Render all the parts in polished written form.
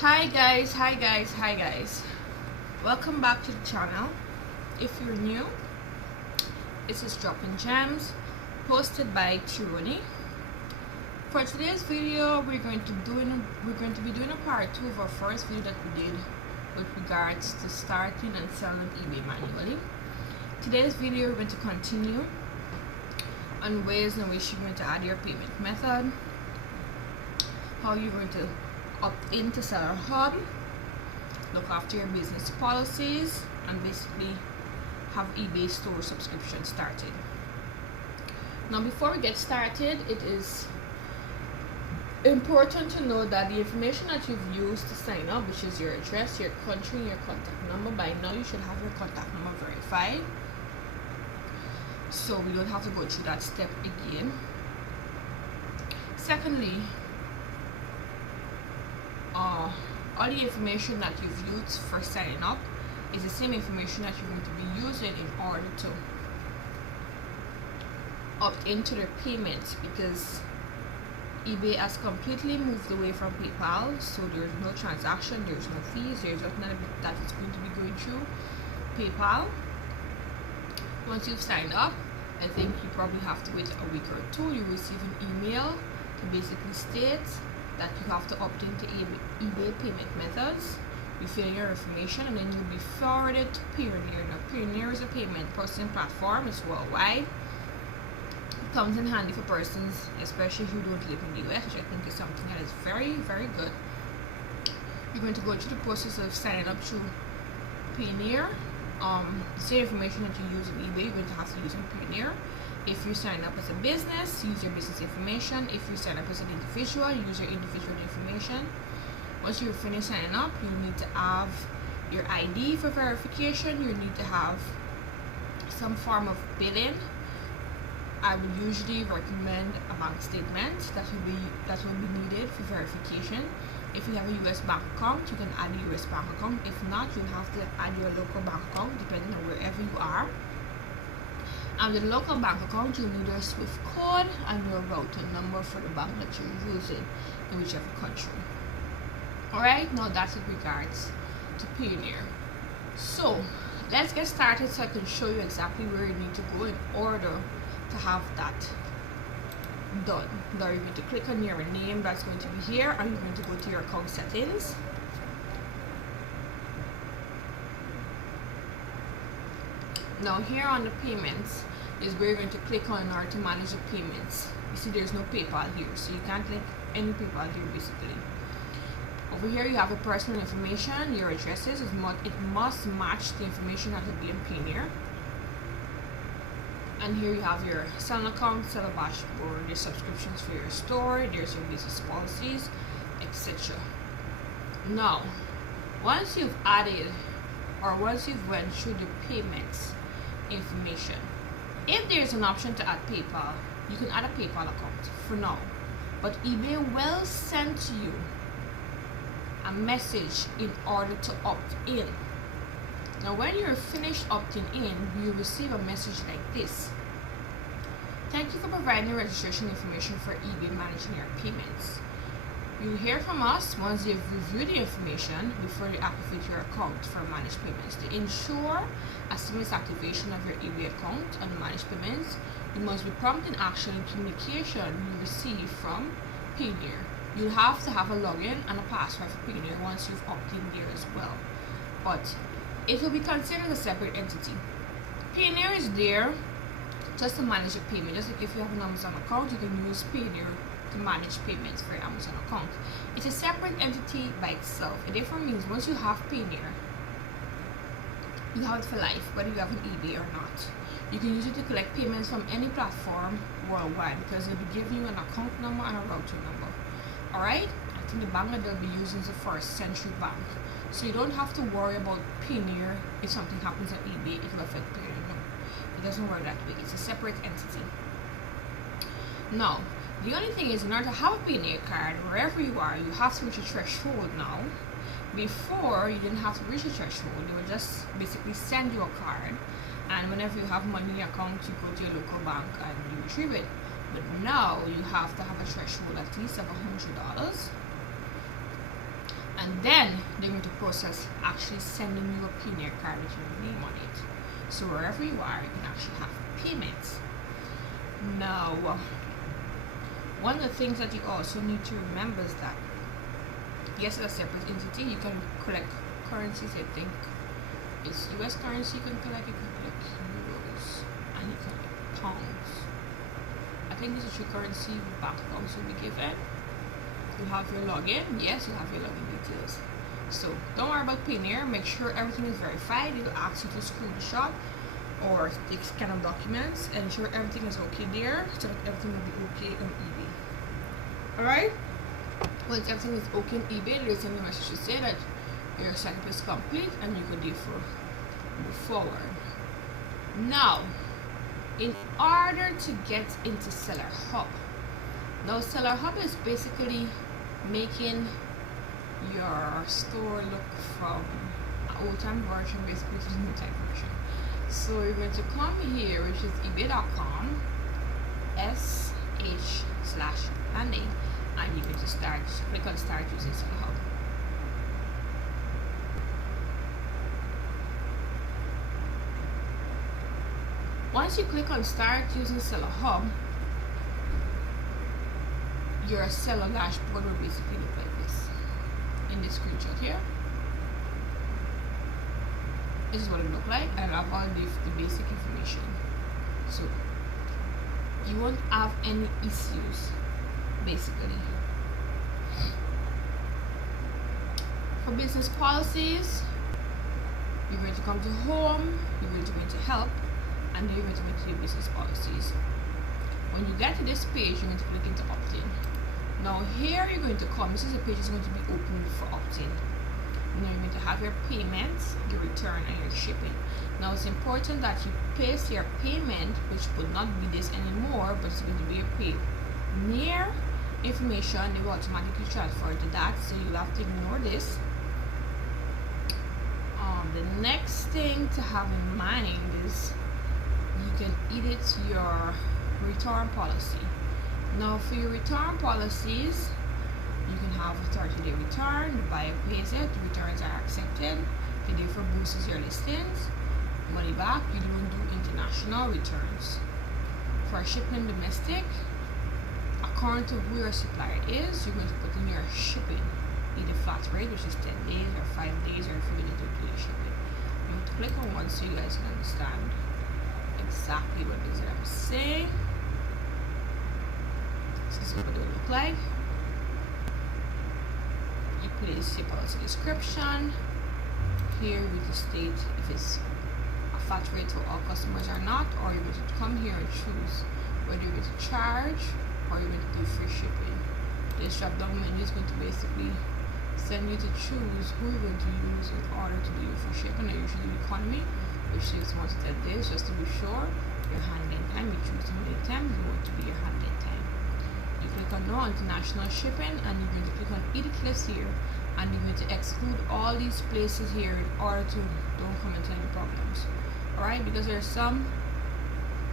Hi guys, welcome back to the channel. If you're new, this is Dropping Gems, hosted by Tironi. For today's video, we're going to be doing a part 2 of our first video that we did with regards to starting and selling eBay manually. Today's video, we're going to continue on ways in which you're going to add your payment method, how you're going to opt into Seller Hub, look after your business policies, and basically have eBay store subscription started. Now, before we get started, it is important to know that the information that you've used to sign up, which is your address, your country, and your contact number, by now you should have your contact number verified, so we don't have to go through that step again. Secondly, all the information that you've used for signing up is the same information that you're going to be using in order to opt into their payments, because eBay has completely moved away from PayPal, so there's no transaction, there's no fees, there's nothing that is going to be going through PayPal. Once you've signed up, I think you probably have to wait a week or two. You receive an email to basically state that you have to opt into eBay payment methods. You fill in your information and then you'll be forwarded to Payoneer. Now, Payoneer is a payment processing platform. It's worldwide. It comes in handy for persons, especially who don't live in the US, which I think is something that is very, very good. You're going to go through the process of signing up through Payoneer. The same information that you use in eBay, you're going to have to use in Payoneer. If you sign up as a business, use your business information. If you sign up as an individual, use your individual information. Once you finish signing up, you need to have your ID for verification. You need to have some form of billing. I would usually recommend a bank statement that will be needed for verification. If you have a US bank account, you can add a US bank account. If not, you'll have to add your local bank account depending on wherever you are. And with a local bank account, you'll need your SWIFT code and your routing number for the bank that you're using in whichever country. Alright, now that's with regards to Payoneer. So let's get started so I can show you exactly where you need to go in order to have that done. Now you're going to click on your name that's going to be here, and you're going to go to your account settings. Now here on the payments is where you're going to click on in order to manage the payments. You see there's no PayPal here, so you can't click any PayPal here basically. Over here you have your personal information, your addresses. It must match the information that will be in Payoneer. And here you have your seller account, seller dashboard, your subscriptions for your store, there's your business policies, etc. Now, once you've added or once you've went through the payments information, if there's an option to add PayPal, you can add a PayPal account for now, but eBay will send to you a message in order to opt in. Now when you're finished opting in, you'll receive a message like this: thank you for providing registration information for eBay managing your payments. You'll hear from us once you've reviewed the information before you activate your account for managed payments. To ensure a seamless activation of your eBay account and managed payments, you must be prompt in action in communication you receive from Payoneer. You'll have to have a login and a password for Payoneer once you've opted in there as well, but it will be considered a separate entity. Payoneer is there just to manage your payment. Just like if you have an Amazon account, you can use Payoneer to manage payments for your Amazon account. It's a separate entity by itself. It therefore means once you have Payoneer, you have it for life, whether you have an eBay or not. You can use it to collect payments from any platform worldwide, because it'll be giving you an account number and a routing number. Alright? I think the bank that they'll be using is the First Century Bank. So you don't have to worry about Payoneer. If something happens on eBay, it will affect Payoneer. No, it doesn't work that way. It's a separate entity. Now, the only thing is, in order to have a Payoneer card, wherever you are, you have to reach a threshold now. Before, you didn't have to reach a threshold. They would just basically send you a card, and whenever you have money in your account, you go to your local bank and you retrieve it. But now you have to have a threshold at least of $100. and then they're going to process actually sending you a Payoneer card with your name on it. So wherever you are, you can actually have payments. Now, one of the things that you also need to remember is that yes, it's a separate entity. You can collect currencies. I think it's US currency you can collect euros, and you can collect pounds. I think this is your currency bank accounts will be given. You have your login. Yes, you have your login details. So don't worry about Payoneer. Make sure everything is verified. It will ask you to screenshot or take scan of documents and ensure everything is okay there, so that everything will be okay on eBay. Alright? Once everything is okay on eBay, they'll send a message to say that your setup is complete and you could therefore move forward. Now, in order to get into Seller Hub, now Seller Hub is basically making your store look from an old-time version basically to the new-time version. So you're going to come here, which is ebay.com /landing, and you're going to click on start using Seller Hub. Once you click on start using Seller Hub, your seller dashboard will basically look like this in this screenshot here. This is what it looks like, and I've all the basic information. So you won't have any issues basically. For business policies, you're going to come to home, you're going to go into help, and then you're going to go to your business policies. When you get to this page, you're going to click into opt-in. Now here you're going to come, this is a page that's going to be open for opt-in. Now you're going to have your payments, your return, and your shipping. Now it's important that you paste your payment, which would not be this anymore, but it's going to be your Payoneer information. They will automatically transfer to that, so you'll have to ignore this. The next thing to have in mind is you can edit your return policy. Now for your return policies, you can have a 30-day return, the buyer pays it, the returns are accepted, it therefore boosts your listings, money back. You don't do international returns. For shipping domestic, according to who your supplier is, you're going to put in your shipping, either flat rate, which is 10 days or 5 days, or if you're going to do shipping. You have to click on one so you guys can understand exactly what it is that I'm saying. This is what it will look like. You place your policy description. Here you to state if it's a flat rate for all customers or not, or you're going to come here and choose whether you're going to charge or you're going to do free shipping. This drop down menu is going to basically send you to choose who you're going to use in order to do your free shipping. I usually do economy, which takes 1 to 10 days, just to be sure. Your handling time, you choose how many times you want to be your handling time. You click on no international shipping, and you're going to click on edit list here, and you're going to exclude all these places here in order to don't come into any problems. Alright, because there are some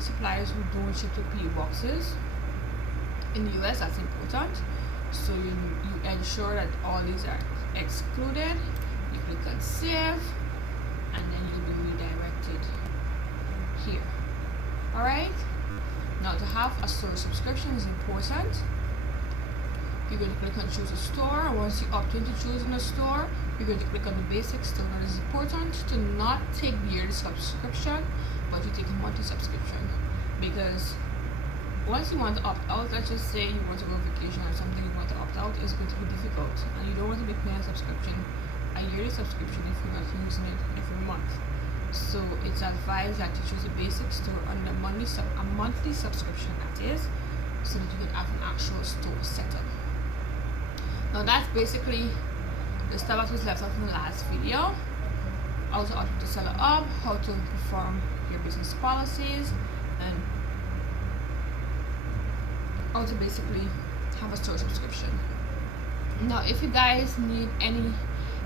suppliers who don't ship to PO boxes in the US. That's important. So you ensure that all these are excluded. You click on save, and then you'll be redirected here. Alright, now to have a store subscription is important. You're going to click on choose a store. Once you opt in to choosing a store, you're going to click on the basic store. Now it is important to not take the yearly subscription, but you take a monthly subscription, because once you want to opt out, let's just say you want to go on vacation or something, you want to opt out, it's going to be difficult, and you don't want to be paying a yearly subscription if you're not using it every month. So it's advised that you choose a basic store on a monthly subscription, that is, so that you can have an actual store setup. Now that's basically the stuff that was left out in the last video. Also how to sell it up, how to perform your business policies, and how to basically have a store subscription. Now if you guys need any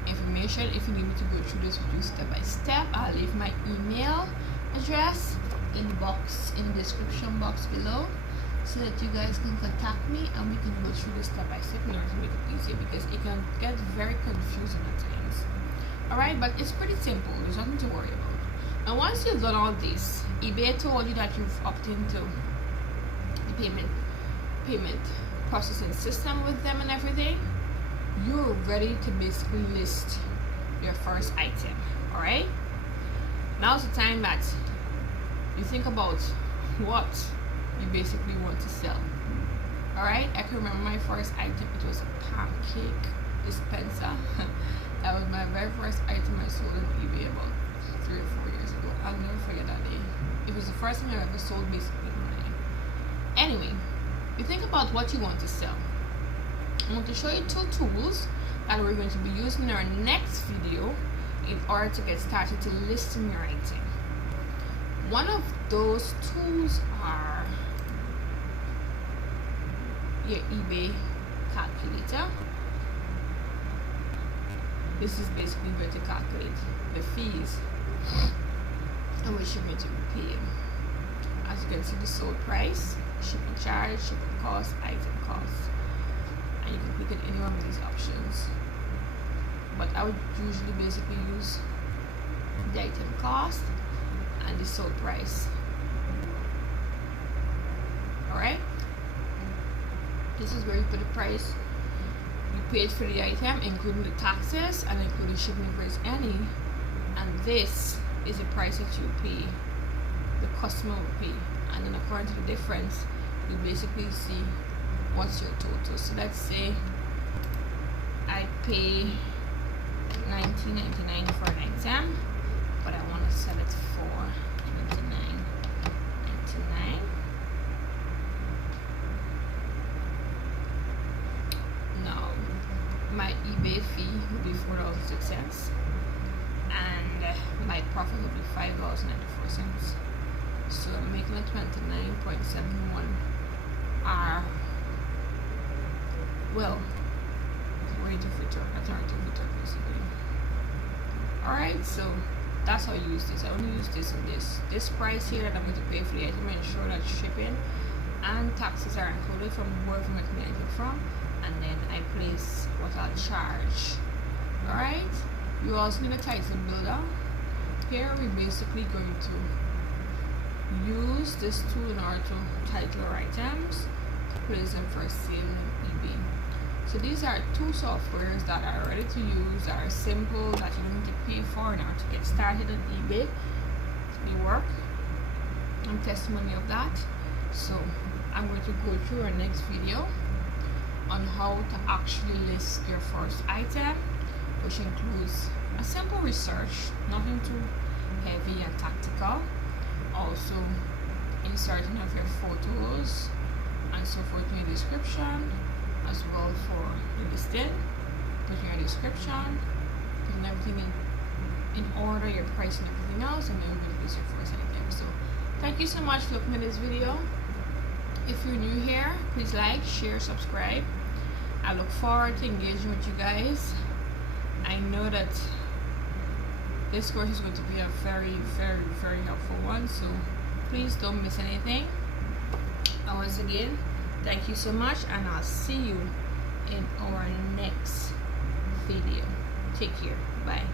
information, if you need me to go through this with you step by step, I'll leave my email address in the description box below, so that you guys can contact me and we can go through this step by step in order to make it easier, because it can get very confusing at times. Alright, but it's pretty simple. There's nothing to worry about. And once you've done all this, eBay told you that you've opted into the payment processing system with them and everything, you're ready to basically list your first item. Alright, now's the time that you think about what you basically want to sell. Alright, I can remember my first item. It was a pancake dispenser. That was my very first item I sold on eBay about 3 or 4 years ago. I'll never forget that day. It was the first time I ever sold basically money. Anyway, you think about what you want to sell. I want to show you 2 tools that we're going to be using in our next video in order to get started to listing your item. One of those tools are your eBay calculator. This is basically where to calculate the fees and which you're going to be paying. As you can see, the sold price, shipping charge, shipping cost, item cost, and you can click on any one of these options. But I would usually basically use the item cost and the sold price. Alright, this is where you put the price you paid for the item, including the taxes and including shipping if there's any, and this is the price that you pay, the customer will pay, and then according to the difference you basically see what's your total. So let's say I pay $19.99 for an item, but I want to sell it for $29.99. Now my eBay fee will be $4.06 and my profit will be $5.94. So I'm making a 29.71 are rate of return, alternative return basically. Alright, so that's how you use this. I only use this and this price here that I'm going to pay for the item, ensure that shipping and taxes are included from wherever I'm getting the item from, and then I place what I'll charge. Alright, you also need a title builder. Here we're basically going to use this tool in order to title our items, place them for sale on eBay. So these are 2 softwares that are ready to use, that are simple, that you don't need to pay for in order to get started on eBay. They work. I'm testimony of that. So I'm going to go through our next video on how to actually list your first item, which includes a simple research, nothing too heavy and tactical. Also inserting of your photos and so forth in the description, as well for the listing, putting your description, putting everything in order, your price and everything else, and then we're going to list your first item. So thank you so much for looking at this video. If you're new here, please like, share, subscribe. I look forward to engaging with you guys. I know that this course is going to be a very, very, very helpful one, so please don't miss anything. And once again, thank you so much, and I'll see you in our next video. Take care. Bye.